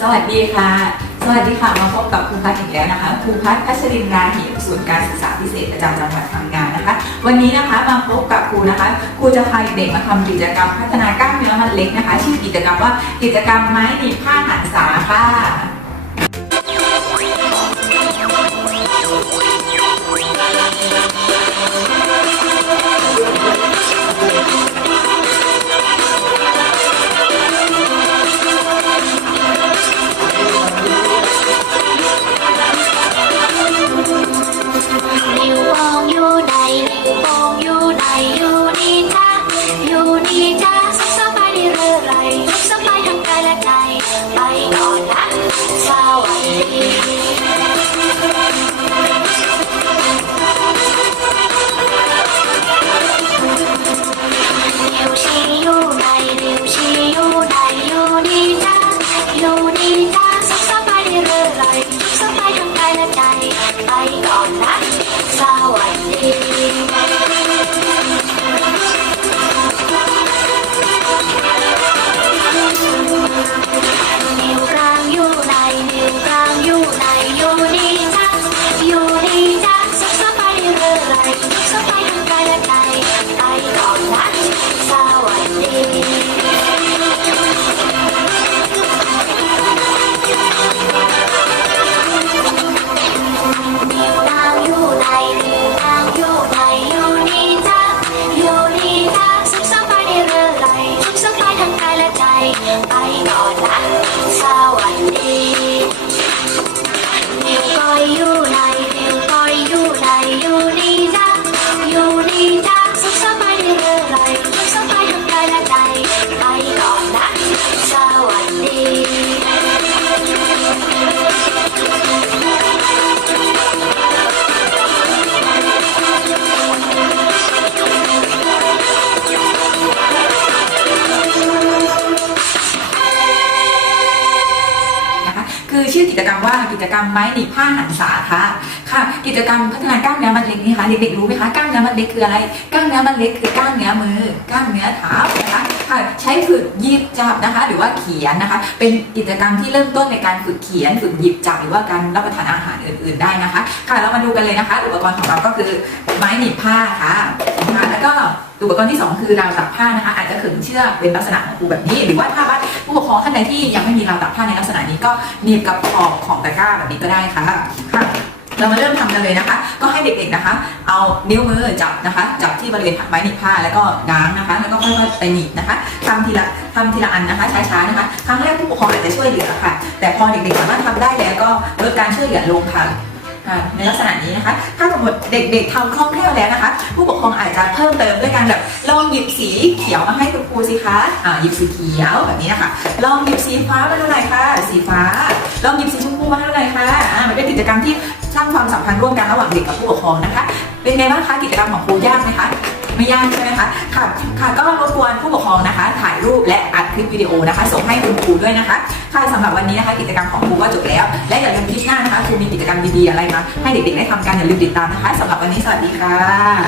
สวัสดีค่ะ สวัสดีค่ะ มาพบกับครูพัฒน์อีกแล้วนะคะ ครูพัฒน์พัชรินราหิมศูนย์การศึกษาพิเศษประจำจังหวัดพังงานะคะ วันนี้นะคะมาพบกับครูนะคะ ครูจะพาเด็กมาทำกิจกรรมพัฒนากล้ามเนื้อมัดเล็กนะคะ ชื่อกิจกรรมว่ากิจกรรมไม้หนีบผ้าหันสาค่ะ คือชื่อกิจกรรมว่ากิจกรรมไม้หนีบผ้าหันษาค่ะค่ะกิจกรรมพัฒนากล้ามเนื้อมัดเล็กนี่ค่ะเด็กๆรู้ไหมคะกล้ามเนื้อมัดเล็กคืออะไรกล้ามเนื้อมัดเล็กคือกล้ามเนื้อมือกล้ามเนื้อเท้านะคะค่ะใช้ฝึกหยิบจับนะคะ หรือว่าเขียนนะคะ เป็นกิจกรรมที่เริ่มต้นในการฝึกเขียนฝึกหยิบจับหรือว่าการรับประทานอาหารอื่น ๆได้นะคะ ค่ะเรามาดูกันเลยนะคะ อุปกรณ์ของเราก็คือไม้หนีบผ้าค่ะนะคะแล้วก็อุปกรณ์ที่สองคือราวตักผ้านะคะ อาจจะขึงเชือกเป็นลักษณะของครูแบบนี้ หรือว่าถ้าว่า ผู้ปกครองท่านใดที่ยังไม่มีราวตักผ้าในลักษณะนี้ก็หนีบกับขอบของตะกร้าแบบนี้ก็ได้ค่ะค่ะเรามาเริ่มทำกันเลยนะคะ ก็ให้เด็กๆนะคะ เอานิ้วมือจับนะคะ จับที่บริเวณไม้หนีบผ้าแล้วก็ง้างนะคะ แล้วก็ค่อยๆไปหนีบนะคะทำทีละทำทีละอันนะคะ ช้าๆนะคะ ครั้งแรกผู้ปกครองอาจจะช่วยเหลือค่ะ แต่พอเด็กๆสามารถทำได้แล้วก็ลดการช่วยเหลือลงค่ะ ในลักษณะนี้นะคะถ้าสมมติเด็กๆทำคล่องแคล่วแล้วนะคะ ผู้ปกครองอาจจะเพิ่มเติมด้วยการแบบลองหยิบสีเขียวมาให้คุณครูสิคะอ่าหยิบสีเขียวแบบนี้นะคะลองหยิบสีฟ้ามาเท่าไหร่คะสีฟ้า ลองหยิบสีชมพูมาเท่าไหร่คะอ่ามันเป็นกิจกรรมที่สร้างความสัมพันธ์ร่วมกันระหว่างเด็กกับผู้ปกครองนะคะ เป็นไงบ้างคะกิจกรรมของครูยากไหมคะไม่ยากใช่ไหมคะ ค่ะ ค่ะ ก็รบกวนผู้ปกครองนะคะ ถ่ายรูปและอัดคลิปวิดีโอนะคะ ส่งให้คุณครูด้วยนะคะ ค่ะสำหรับวันนี้นะคะ กิจกรรมของครูก็จบแล้ว และอย่าลืมค ครูมีกิจกรรมดีๆอะไรมาให้เด็กๆได้ทำกันอย่าลืมติดตามนะคะสำหรับวันนี้สวัสดีค่ะ